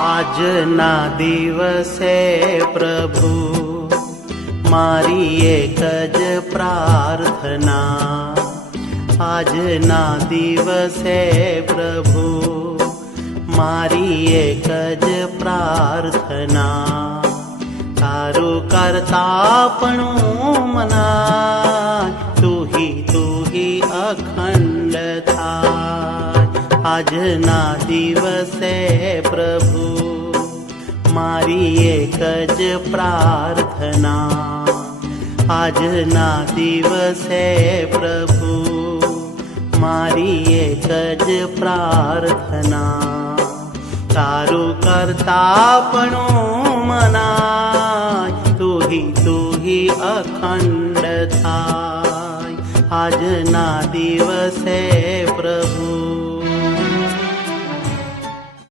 આજના દિવસે પ્રભુ મારી એક જ પ્રાર્થના, આજના દિવસે પ્રભુ મારી એક જ પ્રાર્થના, તારું કરતાપણું મનાય, તું હી અખંડ થાય. આજના દિવસે પ્રભુ મારી એક જ પ્રાર્થના, આજના દિવસે પ્રભુ મારી એક જ પ્રાર્થના, તારું કરતાપણું મનાય, તું હી અખંડ થાય. આજના દિવસે પ્રભુ